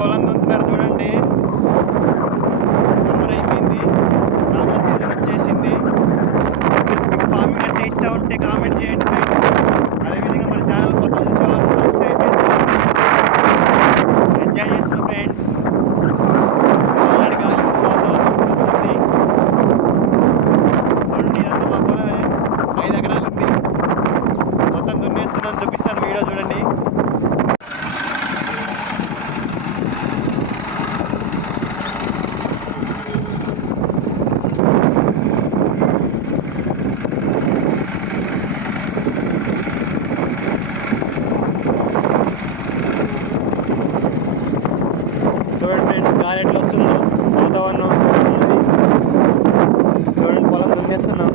పొలం దున్నుతున్నారు చూడండి. సమ్మర్ అయిపోయింది, రామల సీజన్ వచ్చేసింది. ఫ్రెండ్స్ మీకు ఫార్మింగ్ అంటే ఇష్టం ఉంటే కామెంట్ చేయండి ఫ్రెండ్స్. అదేవిధంగా మన ఛానల్ కొత్త చూసే వాళ్ళు సబ్స్క్రైబ్ చేసుకోండి. ఎంజాయ్ చేస్తున్న ఫ్రెండ్స్. చల్లటి గాలి, వాతావరణం సూపర్ ఉంది. చూడండి ఇదంతా మా పొలమే, 5 ఎకరాలు ఉంది. మొత్తం దున్నేస్తున్నాను, చూపిస్తాను, వీడియో చూడండి. చూడండి ఫ్రెండ్స్, గాలి ఎట్లా వస్తుందో, వాతావరణం సూపర్ ఉన్నది. చూడండి పొలం దున్నేస్తున్నాం.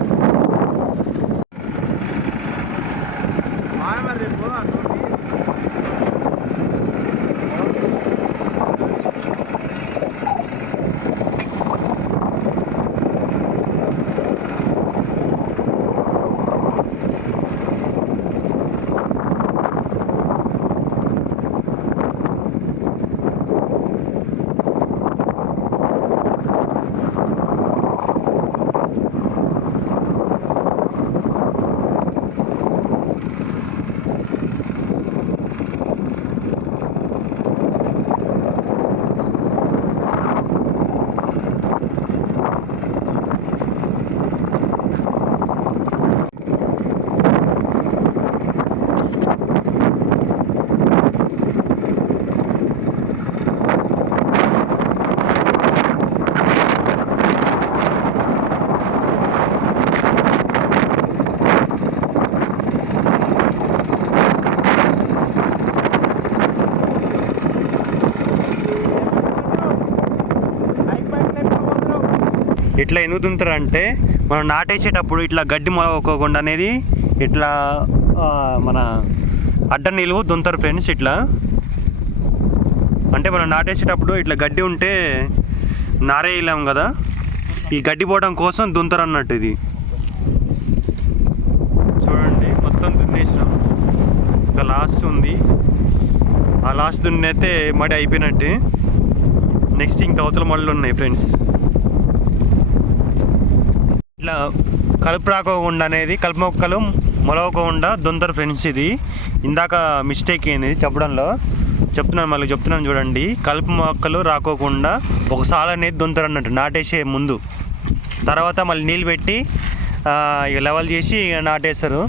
ఇట్లా ఎందుకు దున్నుతారు అంటే, మనం నాటేసేటప్పుడు ఇట్లా గడ్డి మొలవకోకుండా అనేది ఇట్లా మన అడ్డ నిలువు దున్నుతారు ఫ్రెండ్స్. ఇట్లా అంటే మనం నాటేసేటప్పుడు ఇట్లా గడ్డి ఉంటే నారేయలేం కదా, ఈ గడ్డి పోవడం కోసం దున్నుతారు అన్నట్టు. ఇది చూడండి, మొత్తం దున్నేసినాం, ఇంకా లాస్ట్ ఉంది. ఆ లాస్ట్ దున్నైతే మడి అయిపోయినట్టే. నెక్స్ట్ ఇంకా అవతల మడులు ఉన్నాయి ఫ్రెండ్స్. ఇట్లా కలుపు రాకోకుండా అనేది, కలుపు మొక్కలు మొలవకుండా దున్నుతారు ఫ్రెండ్స్. ఇది ఇందాక మిస్టేక్ అయింది చెప్పడంలో, మళ్ళీ చెప్తున్నాను చూడండి. కలుపు మొక్కలు రాకోకుండా ఒకసారి అనేది దున్నుతారు అన్నట్టు నాటేసే ముందు. తర్వాత మళ్ళీ నీళ్ళు పెట్టి ఇక లెవెల్ చేసి నాటేస్తారు.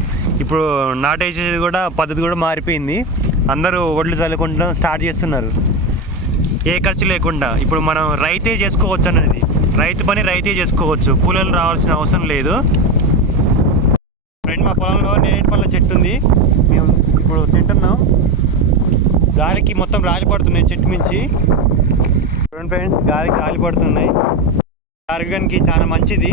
ఇప్పుడు నాటేసేది కూడా పద్ధతి కూడా మారిపోయింది. అందరూ ఒడ్లు చల్లుకుంటూ స్టార్ట్ చేస్తున్నారు, ఏ ఖర్చు లేకుండా. ఇప్పుడు మనం రైతే చేసుకోవచ్చు అనేది, రైతు పని రైతే చేసుకోవచ్చు, కూలీలు రావాల్సిన అవసరం లేదు. ఫ్రెండ్, మా పొలంలో నేరేడు పళ్ళ చెట్టు ఉంది, మేము ఇప్పుడు తింటున్నాం. గాలికి మొత్తం రాలి పడుతున్నాయి చెట్టు మించి. చూడండి ఫ్రెండ్స్, గాలికి రాలి పడుతున్నాయి. ఆరోగ్యానికి చాలా మంచిది.